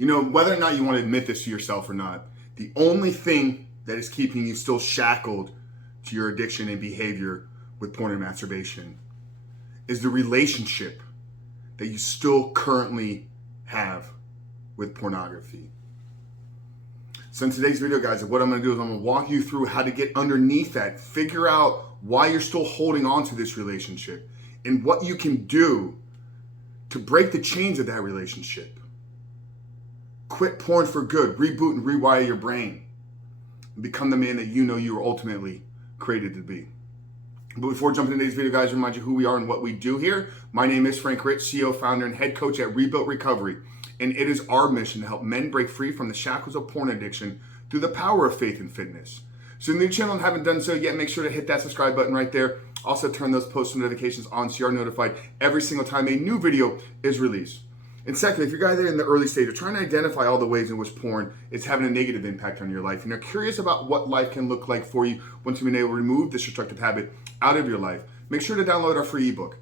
You know, whether or not you want to admit this to yourself or not, the only thing that is keeping you still shackled to your addiction and behavior with porn and masturbation is the relationship that you still currently have with pornography. So in today's video, guys, what I'm going to do is I'm going to walk you through how to get underneath that, figure out why you're still holding on to this relationship, and what you can do to break the chains of that relationship. Quit porn for good, reboot and rewire your brain, and become the man that you know you were ultimately created to be. But before jumping into today's video, guys, remind you who we are and what we do here. My name is Frank Rich, CEO, founder, and head coach at Rebuilt Recovery. And it is our mission to help men break free from the shackles of porn addiction through the power of faith and fitness. So if you're new to the channel and haven't done so yet, make sure to hit that subscribe button right there. Also turn those post notifications on so you are notified every single time a new video is released. And secondly, if you're guys in the early stage of trying to identify all the ways in which porn is having a negative impact on your life, and you're curious about what life can look like for you once you've been able to remove this destructive habit out of your life, make sure to download our free ebook.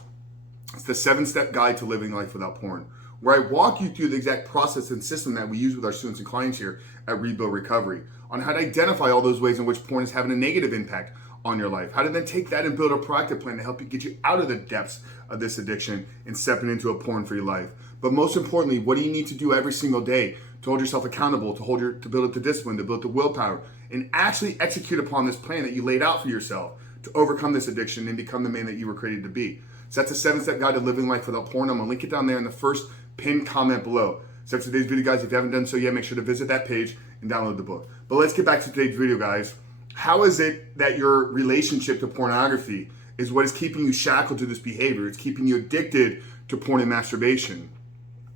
It's the 7-step guide to living life without porn, where I walk you through the exact process and system that we use with our students and clients here at Rebuild Recovery on how to identify all those ways in which porn is having a negative impact on your life, how to then take that and build a proactive plan to help you get you out of the depths of this addiction and stepping into a porn-free life. But most importantly, what do you need to do every single day to hold yourself accountable, to build up the discipline, to build the willpower, and actually execute upon this plan that you laid out for yourself to overcome this addiction and become the man that you were created to be. So that's a 7-step guide to living life without porn. I'm gonna link it down there in the first pinned comment below. So that's today's video, guys. If you haven't done so yet, make sure to visit that page and download the book. But let's get back to today's video, guys. How is it that your relationship to pornography is what is keeping you shackled to this behavior? It's keeping you addicted to porn and masturbation.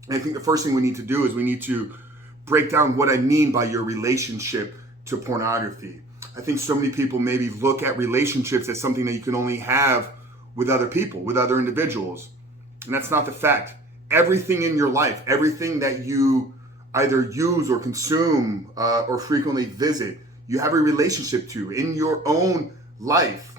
And I think the first thing we need to do is we need to break down what I mean by your relationship to pornography. I think so many people maybe look at relationships as something that you can only have with other people, with other individuals. And that's not the fact. Everything in your life, everything that you either use or consume or frequently visit, you have a relationship to in your own life.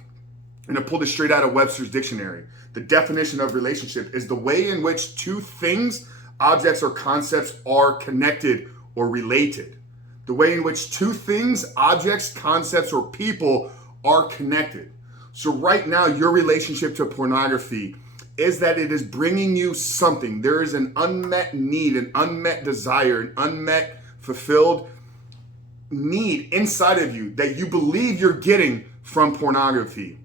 And I pulled it straight out of Webster's dictionary. The definition of relationship is the way in which two things, objects, or concepts are connected or related. The way in which two things, objects, concepts, or people are connected. So right now, your relationship to pornography is that it is bringing you something. There is an unmet need, an unmet desire, an unmet fulfilled need inside of you that you believe you're getting from pornography.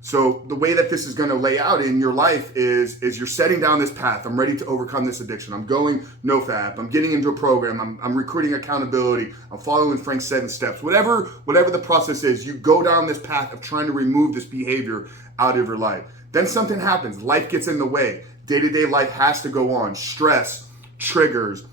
So the way that this is going to lay out in your life is you're setting down this path. I'm ready to overcome this addiction. I'm going nofap. I'm getting into a program. I'm recruiting accountability. I'm following Frank's 7 steps. Whatever the process is, you go down this path of trying to remove this behavior out of your life. Then something happens. Life gets in the way. Day-to-day life has to go on. Stress, triggers,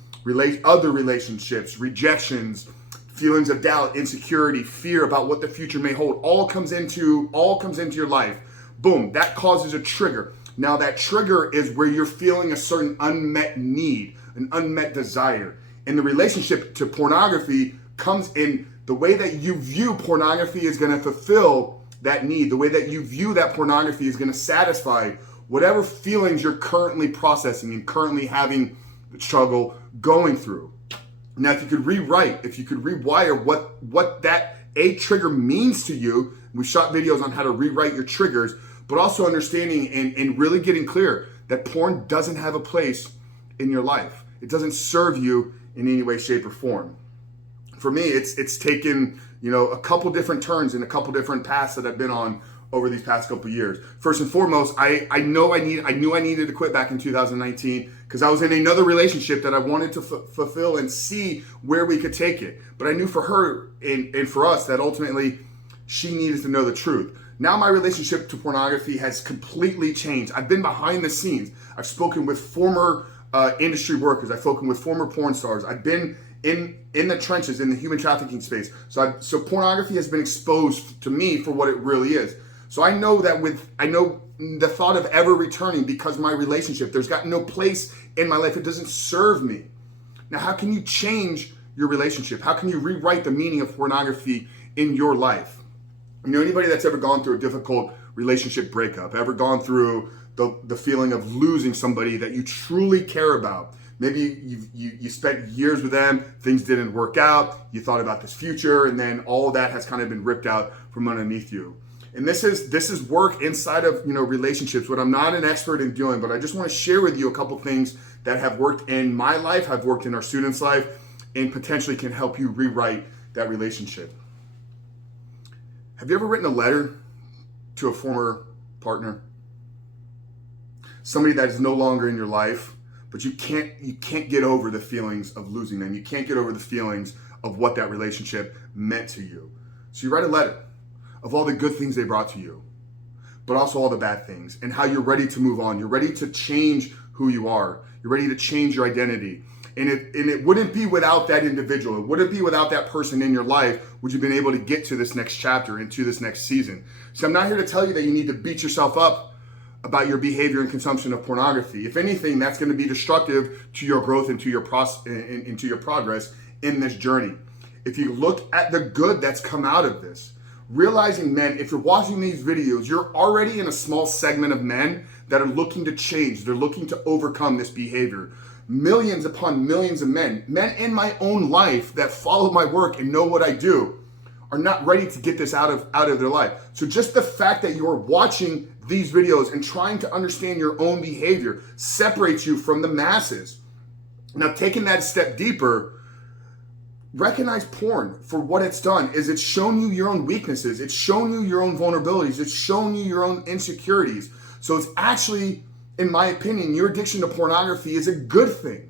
other relationships, rejections, feelings of doubt, insecurity, fear about what the future may hold, all comes into your life. Boom, that causes a trigger. Now that trigger is where you're feeling a certain unmet need, an unmet desire. And the relationship to pornography comes in the way that you view pornography is going to fulfill that need. The way that you view that pornography is going to satisfy whatever feelings you're currently processing and currently having the struggle going through. Now, if you could rewire what that trigger means to you, we shot videos on how to rewrite your triggers, but also understanding and really getting clear that porn doesn't have a place in your life. It doesn't serve you in any way, shape, or form. For me, it's taken, a couple different turns and a couple different paths that I've been on over these past couple of years. First and foremost, I knew I needed to quit back in 2019 because I was in another relationship that I wanted to fulfill and see where we could take it. But I knew for her and for us that ultimately she needed to know the truth. Now my relationship to pornography has completely changed. I've been behind the scenes. I've spoken with former industry workers. I've spoken with former porn stars. I've been in the trenches in the human trafficking space. So pornography has been exposed to me for what it really is. So I know the thought of ever returning because my relationship, there's got no place in my life. It doesn't serve me. Now, how can you change your relationship? How can you rewrite the meaning of pornography in your life? Anybody that's ever gone through a difficult relationship breakup, ever gone through the feeling of losing somebody that you truly care about, Maybe you spent years with them, things didn't work out, you thought about this future, and then all of that has kind of been ripped out from underneath you. And this is work inside of relationships, what I'm not an expert in doing, but I just want to share with you a couple things that have worked in my life, have worked in our students' life, and potentially can help you rewrite that relationship. Have you ever written a letter to a former partner? Somebody that is no longer in your life, but you can't get over the feelings of losing them. You can't get over the feelings of what that relationship meant to you. So you write a letter of all the good things they brought to you, but also all the bad things, and how you're ready to move on. You're ready to change who you are. You're ready to change your identity. And it wouldn't be without that individual. It wouldn't be without that person in your life would you have been able to get to this next chapter, into this next season. So I'm not here to tell you that you need to beat yourself up about your behavior and consumption of pornography. If anything, that's going to be destructive to your growth and to your into your progress in this journey. If you look at the good that's come out of this, realizing, men, if you're watching these videos, you're already in a small segment of men that are looking to change. They're looking to overcome this behavior. Millions upon millions of men in my own life that follow my work and know what I do, are not ready to get this out of their life. So just the fact that you're watching these videos and trying to understand your own behavior separates you from the masses. Now, taking that a step deeper, recognize porn for what it's done is it's shown you your own weaknesses. It's shown you your own vulnerabilities. It's shown you your own insecurities. So it's actually, in my opinion, your addiction to pornography is a good thing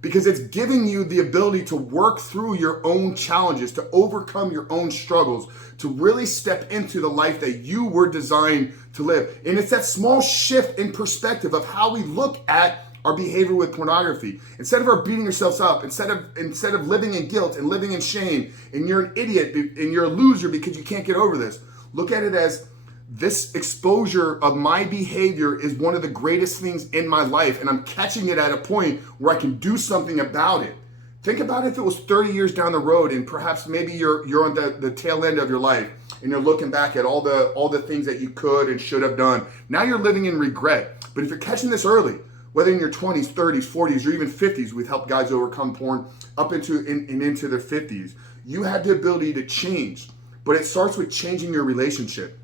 because it's giving you the ability to work through your own challenges, to overcome your own struggles, to really step into the life that you were designed to live. And it's that small shift in perspective of how we look at our behavior with pornography. Instead of our beating yourselves up, instead of living in guilt and living in shame, and you're an idiot and you're a loser because you can't get over this, look at it as this exposure of my behavior is one of the greatest things in my life, and I'm catching it at a point where I can do something about it. Think about if it was 30 years down the road, and perhaps maybe you're on the tail end of your life, and you're looking back at all the things that you could and should have done. Now you're living in regret. But if you're catching this early, whether in your 20s, 30s, 40s, or even 50s, we've helped guys overcome porn up into their 50s. You have the ability to change, but it starts with changing your relationship.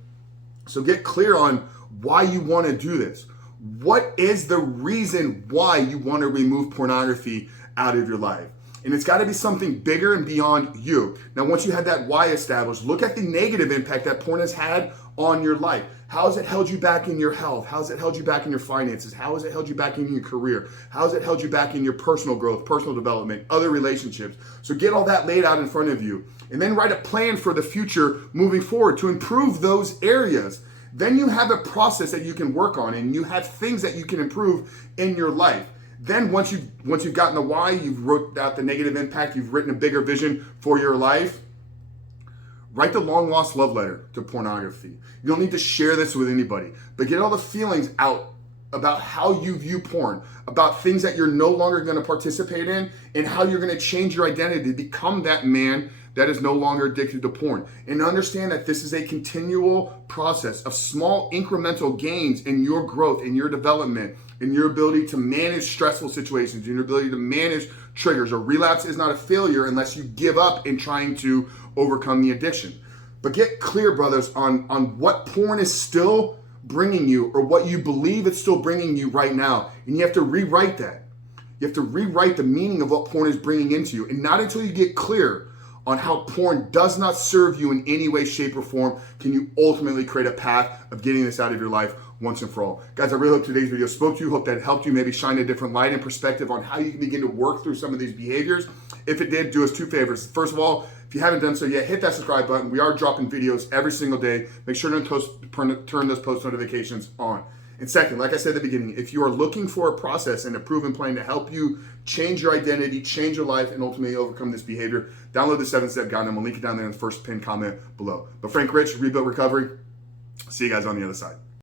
So get clear on why you want to do this. What is the reason why you want to remove pornography out of your life? And it's got to be something bigger and beyond you. Now, once you have that why established, look at the negative impact that porn has had on your life. How has it held you back in your health? How has it held you back in your finances? How has it held you back in your career? How has it held you back in your personal growth, personal development, other relationships? So get all that laid out in front of you. And then write a plan for the future moving forward to improve those areas. Then you have a process that you can work on, and you have things that you can improve in your life. Then once you've gotten the why, you've wrote out the negative impact, you've written a bigger vision for your life, write the long lost love letter to pornography. You don't need to share this with anybody, but get all the feelings out about how you view porn, about things that you're no longer going to participate in, and how you're going to change your identity to become that man that is no longer addicted to porn. And understand that this is a continual process of small incremental gains in your growth, in your development, in your ability to manage stressful situations, in your ability to manage triggers. A relapse is not a failure unless you give up in trying to overcome the addiction. But get clear, brothers, on what porn is still bringing you, or what you believe it's still bringing you right now. And you have to rewrite that. You have to rewrite the meaning of what porn is bringing into you. And not until you get clear on how porn does not serve you in any way, shape, or form can you ultimately create a path of getting this out of your life once and for all. Guys, I really hope today's video spoke to you. Hope that it helped you maybe shine a different light and perspective on how you can begin to work through some of these behaviors. If it did, do us two favors. First of all, if you haven't done so yet, hit that subscribe button. We are dropping videos every single day. Make sure to turn those post notifications on. And second, like I said at the beginning, if you are looking for a process and a proven plan to help you change your identity, change your life, and ultimately overcome this behavior, download the 7-step guide, and I'm going to link it down there in the first pinned comment below. But Frank Rich, Rebuilt Recovery. See you guys on the other side.